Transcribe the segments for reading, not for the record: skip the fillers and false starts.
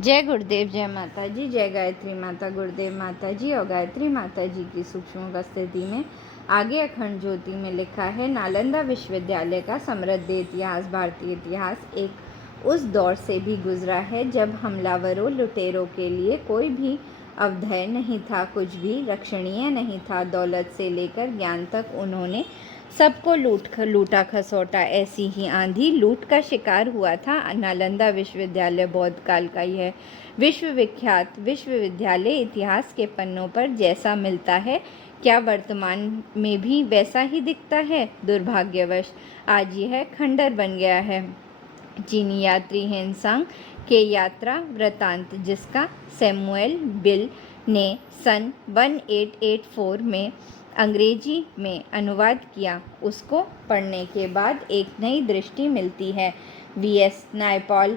जय गुरुदेव, जय माता जी, जय गायत्री माता, गुरुदेव माता जी और गायत्री माता जी की सूक्ष्म उपस्थिति में आगे अखंड ज्योति में लिखा है, नालंदा विश्वविद्यालय का समृद्ध इतिहास। भारतीय इतिहास एक उस दौर से भी गुजरा है जब हमलावरों लुटेरों के लिए कोई भी अवधेय नहीं था, कुछ भी रक्षणीय नहीं था। दौलत से लेकर ज्ञान तक उन्होंने सबको लूटा खसोटा। ऐसी ही आंधी लूट का शिकार हुआ था नालंदा विश्वविद्यालय। बौद्ध काल का यह विश्वविख्यात विश्वविद्यालय इतिहास के पन्नों पर जैसा मिलता है, क्या वर्तमान में भी वैसा ही दिखता है? दुर्भाग्यवश आज यह खंडर बन गया है। चीनी यात्री हेनसांग के यात्रा वृतांत, जिसका सैमुअल बिल ने सन 1884 में अंग्रेजी में अनुवाद किया, उसको पढ़ने के बाद एक नई दृष्टि मिलती है। वीएस नायपॉल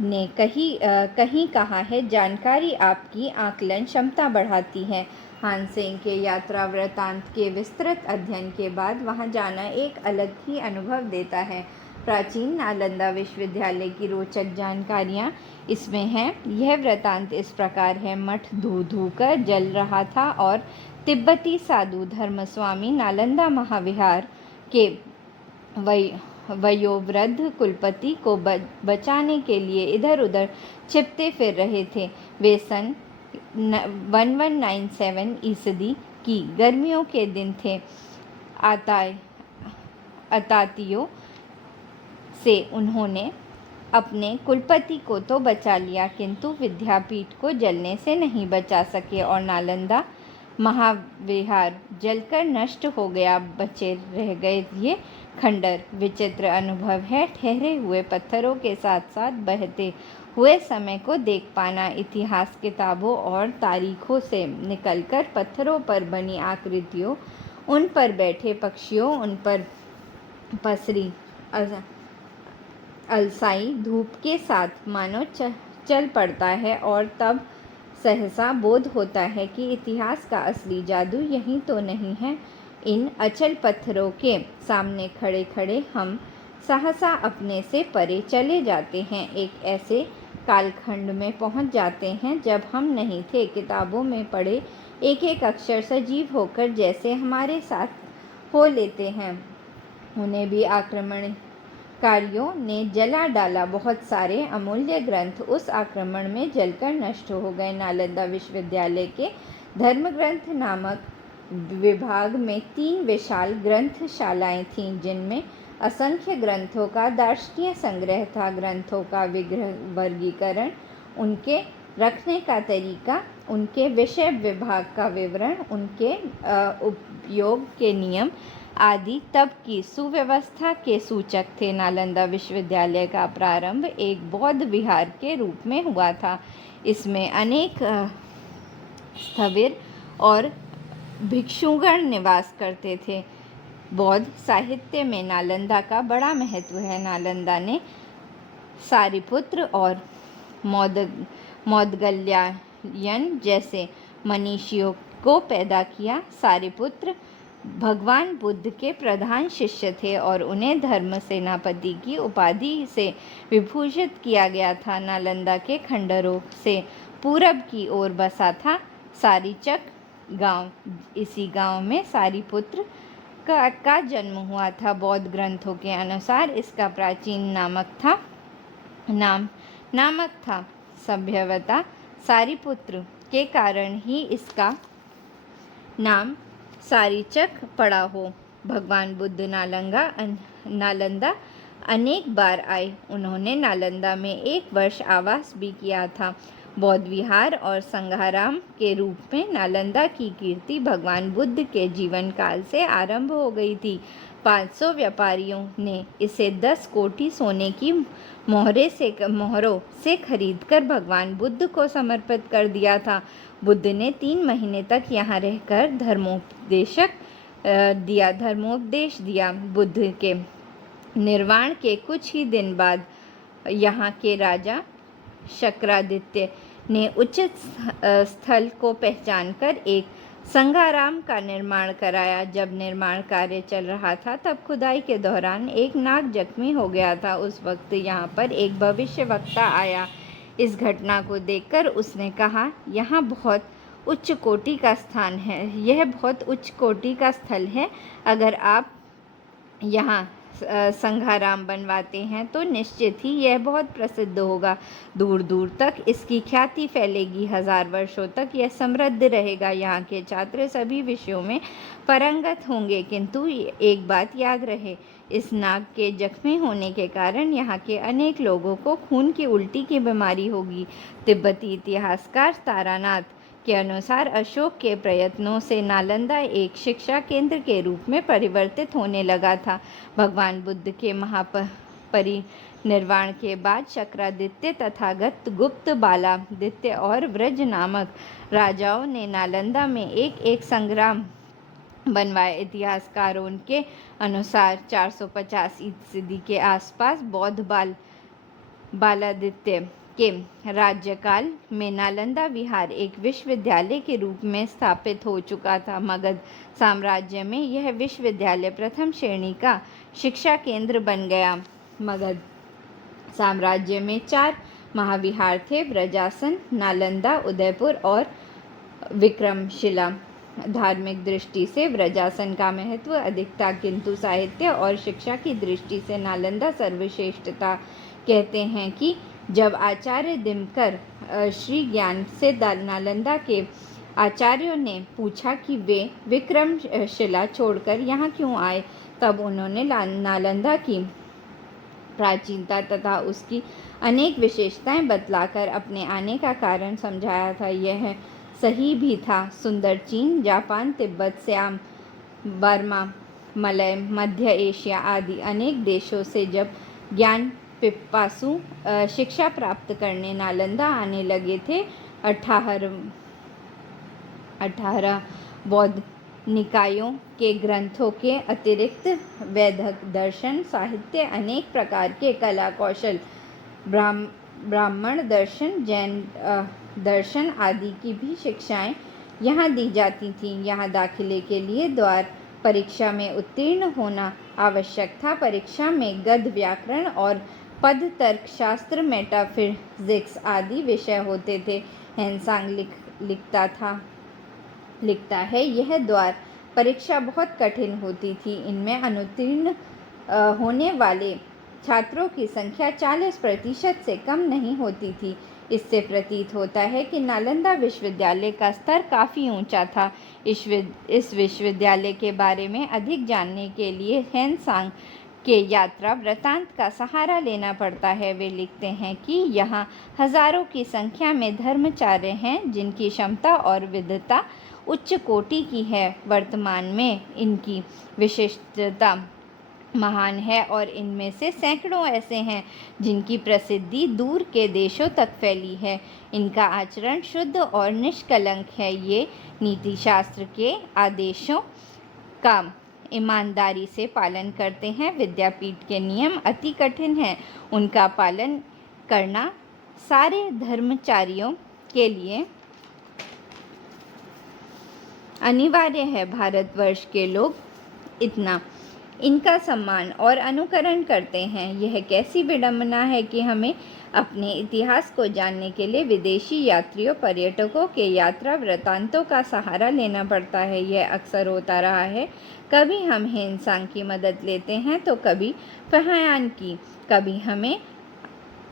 ने कहीं कहा है, जानकारी आपकी आकलन क्षमता बढ़ाती है। हानसेन के यात्रा वृतांत के विस्तृत अध्ययन के बाद वहां जाना एक अलग ही अनुभव देता है। प्राचीन नालंदा विश्वविद्यालय की रोचक जानकारियाँ इसमें हैं। यह वृतांत इस प्रकार है। मठ धू धू कर जल रहा था और तिब्बती साधु धर्मस्वामी नालंदा महाविहार के वयोवृद्ध कुलपति को बचाने के लिए इधर उधर छिपते फिर रहे थे। वे सन 1197 ईस्वी की गर्मियों के दिन थे। आतातियों से उन्होंने अपने कुलपति को तो बचा लिया, किंतु विद्यापीठ को जलने से नहीं बचा सके और नालंदा महाविहार जलकर नष्ट हो गया। बचे रह गए ये खंडर। विचित्र अनुभव है ठहरे हुए पत्थरों के साथ साथ बहते हुए समय को देख पाना। इतिहास किताबों और तारीखों से निकलकर पत्थरों पर बनी आकृतियों, उन पर बैठे पक्षियों, उन पर पसरी अलसाई धूप के साथ मानो चल पड़ता है और तब सहसा बोध होता है कि इतिहास का असली जादू यही तो नहीं है। इन अचल पत्थरों के सामने खड़े खड़े हम सहसा अपने से परे चले जाते हैं। एक ऐसे कालखंड में पहुंच जाते हैं जब हम नहीं थे। किताबों में पढ़े एक एक अक्षर सजीव होकर जैसे हमारे साथ हो लेते हैं। उन्हें भी आक्रमणकारियों ने जला डाला। बहुत सारे अमूल्य ग्रंथ उस आक्रमण में जलकर नष्ट हो गए। नालंदा विश्वविद्यालय के धर्म ग्रंथ नामक विभाग में 3 विशाल ग्रंथशालाएं थीं, जिनमें असंख्य ग्रंथों का दार्शनिक संग्रह था। ग्रंथों का वर्गीकरण, उनके रखने का तरीका, उनके विषय विभाग का विवरण, उनके उपयोग के नियम आदि तब की सुव्यवस्था के सूचक थे। नालंदा विश्वविद्यालय का प्रारंभ एक बौद्ध विहार के रूप में हुआ था। इसमें अनेक स्थविर और भिक्षुगण निवास करते थे। बौद्ध साहित्य में नालंदा का बड़ा महत्व है। नालंदा ने सारिपुत्र और मौदगल्यायन जैसे मनीषियों को पैदा किया। सारिपुत्र भगवान बुद्ध के प्रधान शिष्य थे और उन्हें धर्म सेनापति की उपाधि से विभूषित किया गया था। नालंदा के खंडरों से पूरब की ओर बसा था सारीचक गांव। इसी गांव में सारिपुत्र का जन्म हुआ था। बौद्ध ग्रंथों के अनुसार इसका प्राचीन नामक था। सभ्यवता सारिपुत्र के कारण ही इसका नाम सारीचक पड़ा हो। भगवान बुद्ध नालंदा अनेक बार आए। उन्होंने नालंदा में 1 वर्ष आवास भी किया था। बौद्ध विहार और संघाराम के रूप में नालंदा की कीर्ति भगवान बुद्ध के जीवन काल से आरंभ हो गई थी। 500 व्यापारियों ने इसे 10 कोटी सोने की मोहरों से खरीदकर भगवान बुद्ध को समर्पित कर दिया था। बुद्ध ने 3 महीने तक यहाँ रहकर धर्मोपदेश दिया। बुद्ध के निर्वाण के कुछ ही दिन बाद यहाँ के राजा शक्रादित्य ने उचित स्थल को पहचानकर एक संघाराम का निर्माण कराया। जब निर्माण कार्य चल रहा था तब खुदाई के दौरान एक नाग जख्मी हो गया था। उस वक्त यहाँ पर एक भविष्यवक्ता आया। इस घटना को देखकर उसने कहा, यहाँ बहुत उच्च कोटि का स्थान है, यह बहुत उच्च कोटि का स्थल है। अगर आप यहाँ संघाराम बनवाते हैं तो निश्चित ही यह बहुत प्रसिद्ध होगा। दूर दूर तक इसकी ख्याति फैलेगी, 1000 वर्षों तक यह समृद्ध रहेगा। यहाँ के छात्र सभी विषयों में पारंगत होंगे। किंतु एक बात याद रहे, इस नाग के जख्मी होने के कारण यहाँ के अनेक लोगों को खून की उल्टी की बीमारी होगी। तिब्बती इतिहासकार तारानाथ के अनुसार अशोक के प्रयत्नों से नालंदा एक शिक्षा केंद्र के रूप में परिवर्तित होने लगा था। भगवान बुद्ध के महापरिनिर्वाण के बाद शक्रादित्य, तथागत, गुप्त, बालादित्य और व्रज नामक राजाओं ने नालंदा में एक संग्राम बनवाए। इतिहासकारों के अनुसार 450 ईस्वी के आसपास बौद्ध बालादित्य के राज्यकाल में नालंदा विहार एक विश्वविद्यालय के रूप में स्थापित हो चुका था। मगध साम्राज्य में यह विश्वविद्यालय प्रथम श्रेणी का शिक्षा केंद्र बन गया। मगध साम्राज्य में 4 महाविहार थे, व्रजासन, नालंदा, उदयपुर और विक्रमशिला। धार्मिक दृष्टि से व्रजासन का महत्व अधिक था, किंतु साहित्य और शिक्षा की दृष्टि से नालंदा सर्वश्रेष्ठ था। कहते हैं कि जब आचार्य दिनकर श्री ज्ञान से नालंदा के आचार्यों ने पूछा कि वे विक्रमशिला छोड़कर यहाँ क्यों आए, तब उन्होंने नालंदा की प्राचीनता तथा उसकी अनेक विशेषताएं बतलाकर अपने आने का कारण समझाया था। यह सही भी था। सुंदर चीन, जापान, तिब्बत, श्याम, बर्मा, मलय, मध्य एशिया आदि अनेक देशों से जब ज्ञान पिपासु शिक्षा प्राप्त करने नालंदा आने लगे थे, 18 बौद्ध निकायों के ग्रंथों के अतिरिक्त वैदिक दर्शन, साहित्य, अनेक प्रकार के कला कौशल, ब्राह्मण दर्शन, जैन दर्शन आदि की भी शिक्षाएं यहाँ दी जाती थीं। यहाँ दाखिले के लिए द्वार परीक्षा में उत्तीर्ण होना आवश्यक था। परीक्षा में गद्य, व्याकरण और पद तर्क शास्त्र, मेटाफिजिक्स आदि विषय होते थे। हेनसांग लिखता है, यह द्वार परीक्षा बहुत कठिन होती थी। इनमें अनुत्तीर्ण होने वाले छात्रों की संख्या 40% से कम नहीं होती थी। इससे प्रतीत होता है कि नालंदा विश्वविद्यालय का स्तर काफ़ी ऊंचा था। इस विश्वविद्यालय के बारे में अधिक जानने के लिए हेनसांग के यात्रा वृत्तांत का सहारा लेना पड़ता है। वे लिखते हैं कि यहाँ हजारों की संख्या में धर्माचार्य हैं, जिनकी क्षमता और विद्वता उच्च कोटि की है। वर्तमान में इनकी विशिष्टता महान है और इनमें से सैकड़ों ऐसे हैं जिनकी प्रसिद्धि दूर के देशों तक फैली है। इनका आचरण शुद्ध और निष्कलंक है। ये नीति शास्त्र के आदेशों का ईमानदारी से पालन करते हैं। विद्यापीठ के नियम अति कठिन हैं, उनका पालन करना सारे धर्मचारियों के लिए अनिवार्य है। भारतवर्ष के लोग इनका सम्मान और अनुकरण करते हैं। यह कैसी विडंबना है कि हमें अपने इतिहास को जानने के लिए विदेशी यात्रियों, पर्यटकों के यात्रा वृत्तांतों का सहारा लेना पड़ता है। यह अक्सर होता रहा है। कभी हम हेनसांग की मदद लेते हैं तो कभी फहायान की, कभी हमें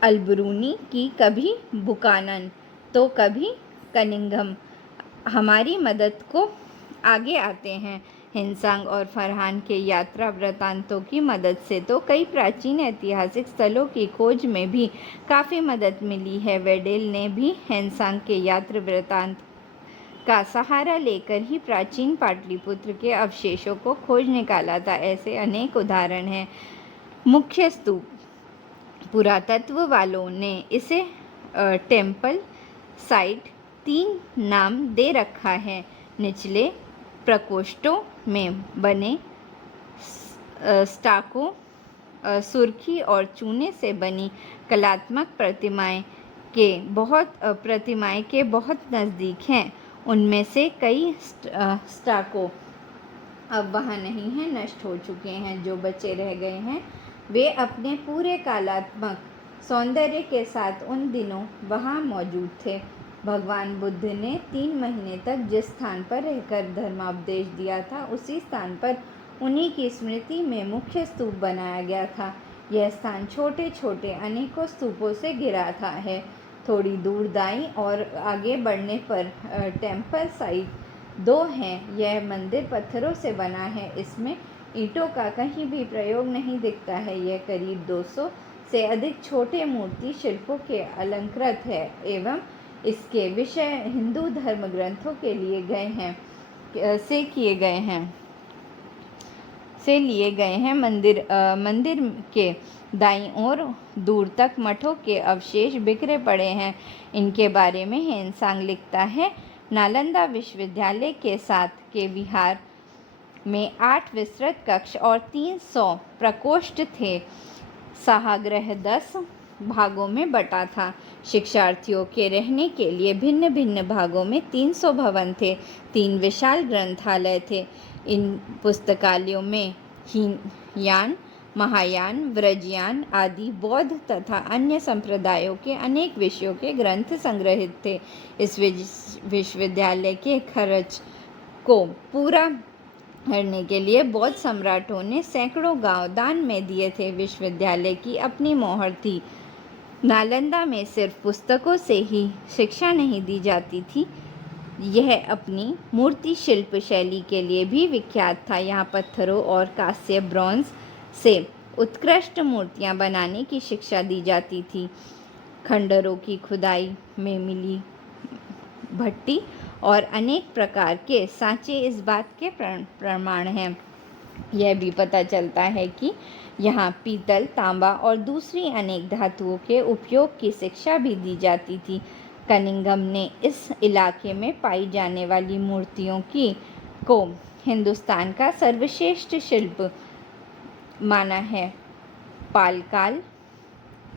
अलबरूनी की, कभी बुकानन तो कभी कनिंघम हमारी मदद को आगे आते हैं। हेनसांग और फरहान के यात्रा वृत्तांतों की मदद से तो कई प्राचीन ऐतिहासिक स्थलों की खोज में भी काफ़ी मदद मिली है। वेडेल ने भी हेनसांग के यात्रा वृत्तांत का सहारा लेकर ही प्राचीन पाटलिपुत्र के अवशेषों को खोज निकाला था। ऐसे अनेक उदाहरण हैं। मुख्य स्तूप पुरातत्व वालों ने इसे टेम्पल साइट 3 नाम दे रखा है। निचले प्रकोष्ठों में बने स्टाको सुर्खी और चूने से बनी कलात्मक प्रतिमाएं के बहुत नज़दीक हैं। उनमें से कई स्टाको अब वहाँ नहीं हैं, नष्ट हो चुके हैं। जो बचे रह गए हैं वे अपने पूरे कलात्मक सौंदर्य के साथ उन दिनों वहाँ मौजूद थे। भगवान बुद्ध ने 3 महीने तक जिस स्थान पर रहकर धर्मापदेश दिया था, उसी स्थान पर उन्हीं की स्मृति में मुख्य स्तूप बनाया गया था। यह स्थान छोटे छोटे अनेकों स्तूपों से घिरा था है। थोड़ी दूर दाईं और आगे बढ़ने पर टेम्पल साइट 2 हैं। यह मंदिर पत्थरों से बना है, इसमें ईंटों का कहीं भी प्रयोग नहीं दिखता है। यह करीब 200 से अधिक छोटे मूर्ति शिल्पों के अलंकृत है एवं इसके विषय हिंदू धर्म ग्रंथों के लिए गए हैं से लिए गए हैं। मंदिर के दाईं ओर दूर तक मठों के अवशेष बिखरे पड़े हैं। इनके बारे में हेनसांग लिखता है, नालंदा विश्वविद्यालय के साथ के विहार में 8 विस्तृत कक्ष और 300 प्रकोष्ठ थे। सभागृह 10 भागों में बटा था। शिक्षार्थियों के रहने के लिए भिन्न भिन्न भागों में 300 भवन थे। 3 विशाल ग्रंथालय थे। इन पुस्तकालयों में हीनयान, महायान, व्रजयान आदि बौद्ध तथा अन्य संप्रदायों के अनेक विषयों के ग्रंथ संग्रहित थे। इस विश्वविद्यालय के खर्च को पूरा करने के लिए बौद्ध सम्राटों ने सैकड़ों गांव दान में दिए थे। विश्वविद्यालय की अपनी मोहर थी। नालंदा में सिर्फ पुस्तकों से ही शिक्षा नहीं दी जाती थी, यह अपनी मूर्ति शिल्प शैली के लिए भी विख्यात था। यहाँ पत्थरों और कांस्य ब्रॉन्ज से उत्कृष्ट मूर्तियाँ बनाने की शिक्षा दी जाती थी। खंडरों की खुदाई में मिली भट्टी और अनेक प्रकार के सांचे इस बात के प्रमाण हैं। यह भी पता चलता है कि यहाँ पीतल, तांबा और दूसरी अनेक धातुओं के उपयोग की शिक्षा भी दी जाती थी। कनिंघम ने इस इलाके में पाई जाने वाली मूर्तियों को हिंदुस्तान का सर्वश्रेष्ठ शिल्प माना है। पालकाल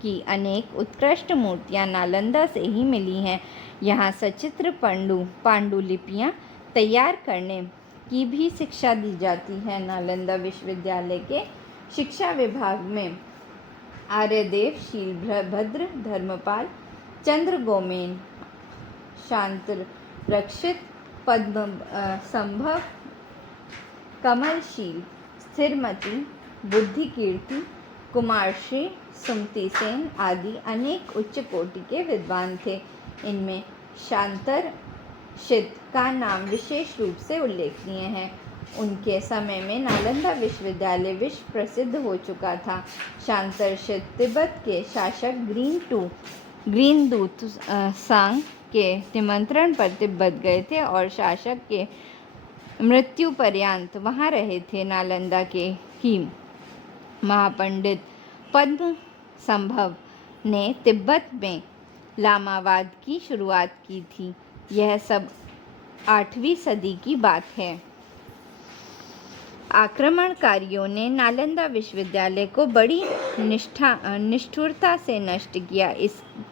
की अनेक उत्कृष्ट मूर्तियाँ नालंदा से ही मिली हैं। यहाँ सचित्र पांडुलिपियाँ तैयार करने की भी शिक्षा दी जाती है। नालंदा विश्वविद्यालय के शिक्षा विभाग में आर्यदेव, शीलभद्र, धर्मपाल, चंद्रगोमेन, शांतरक्षित, पद्म संभव, कमलशील, स्थिरमती, बुद्धिकीर्ति, कुमारश्री, सुमति सेन आदि अनेक उच्च कोटि के विद्वान थे। इनमें शांतरक्षित का नाम विशेष रूप से उल्लेखनीय है। उनके समय में नालंदा विश्वविद्यालय विश्व प्रसिद्ध हो चुका था। शांतरक्षित तिब्बत के शासक ग्रीन दूत सांग के निमंत्रण पर तिब्बत गए थे और शासक के मृत्यु पर्यंत वहाँ रहे थे। नालंदा के ही महापंडित पद्म संभव ने तिब्बत में लामावाद की शुरुआत की थी। यह सब 8वीं सदी की बात है। आक्रमणकारियों ने नालंदा विश्वविद्यालय को बड़ी निष्ठुरता से नष्ट किया।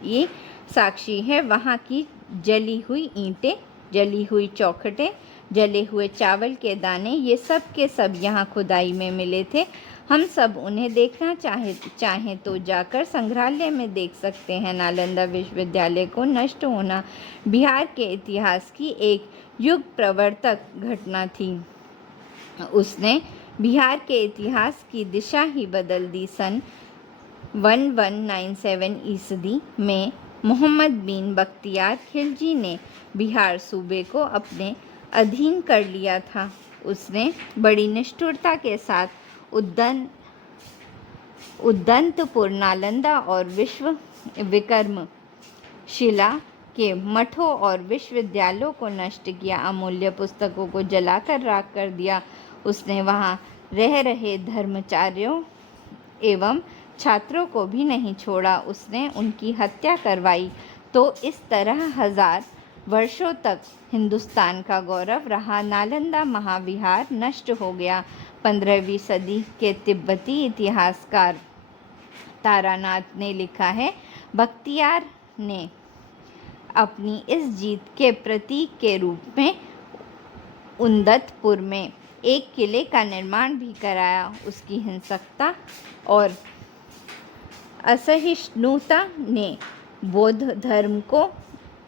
ये साक्षी है वहाँ की जली हुई ईंटें, जली हुई चौखटें, जले हुए चावल के दाने, ये सब के सब यहाँ खुदाई में मिले थे। हम सब उन्हें देखना चाहें तो जाकर संग्रहालय में देख सकते हैं। नालंदा विश्वविद्यालय को नष्ट होना बिहार के इतिहास की एक युग प्रवर्तक घटना थी। उसने बिहार के इतिहास की दिशा ही बदल दी। सन 1197 ईस्वी में मोहम्मद बिन बख्तियार खिलजी ने बिहार सूबे को अपने अधीन कर लिया था। उसने बड़ी निष्ठुरता के साथ उद्दंतपुर, नालंदा और विक्रमशिला के मठों और विश्वविद्यालयों को नष्ट किया। अमूल्य पुस्तकों को जलाकर राख कर दिया। उसने वहाँ रह रहे धर्माचार्यों एवं छात्रों को भी नहीं छोड़ा। उसने उनकी हत्या करवाई। तो इस तरह 1000 वर्षों तक हिंदुस्तान का गौरव रहा नालंदा महाविहार नष्ट हो गया। 15वीं सदी के तिब्बती इतिहासकार तारानाथ ने लिखा है, बख्तियार ने अपनी इस जीत के प्रतीक के रूप में उद्दंतपुर में एक किले का निर्माण भी कराया। उसकी हिंसकता और असहिष्णुता ने बौद्ध धर्म को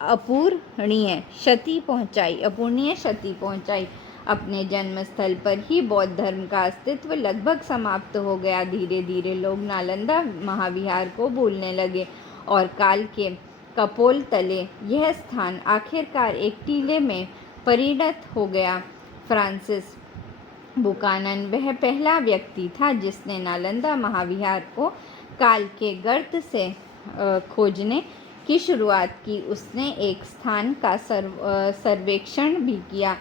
अपूरणीय क्षति पहुंचाई। अपने जन्मस्थल पर ही बौद्ध धर्म का अस्तित्व लगभग समाप्त हो गया। धीरे धीरे लोग नालंदा महाविहार को भूलने लगे और काल के कपोल तले यह स्थान आखिरकार एक टीले में परिणत हो गया। फ्रांसिस बुकानन वह पहला व्यक्ति था जिसने नालंदा महाविहार को काल के गर्त से खोजने की शुरुआत की। उसने एक स्थान का सर्वेक्षण भी किया।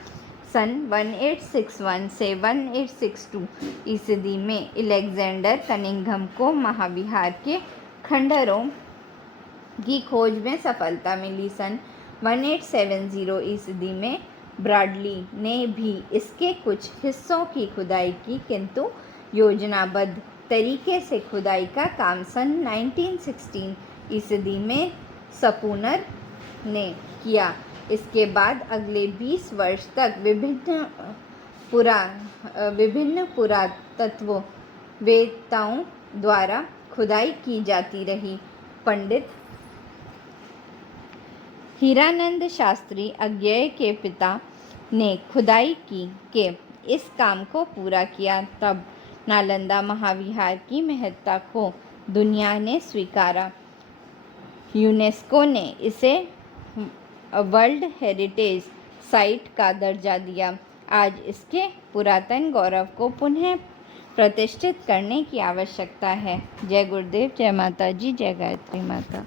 सन 1861 से 1862 ईस्वी में अलेक्जेंडर कनिंघम को महाविहार के खंडहरों की खोज में सफलता मिली। सन 1870 ईस्वी में ब्राडली ने भी इसके कुछ हिस्सों की खुदाई की, किंतु योजनाबद्ध तरीके से खुदाई का काम सन 1916 ईस्वी में स्पूनर ने किया। इसके बाद अगले 20 वर्ष तक विभिन्न पुरातत्ववेत्ताओं द्वारा खुदाई की जाती रही। पंडित हीरानंद शास्त्री अज्ञेय के पिता ने खुदाई के इस काम को पूरा किया। तब नालंदा महाविहार की महत्ता को दुनिया ने स्वीकारा। यूनेस्को ने इसे वर्ल्ड हेरिटेज साइट का दर्जा दिया। आज इसके पुरातन गौरव को पुनः प्रतिष्ठित करने की आवश्यकता है। जय गुरुदेव, जय माता जी, जय गायत्री माता।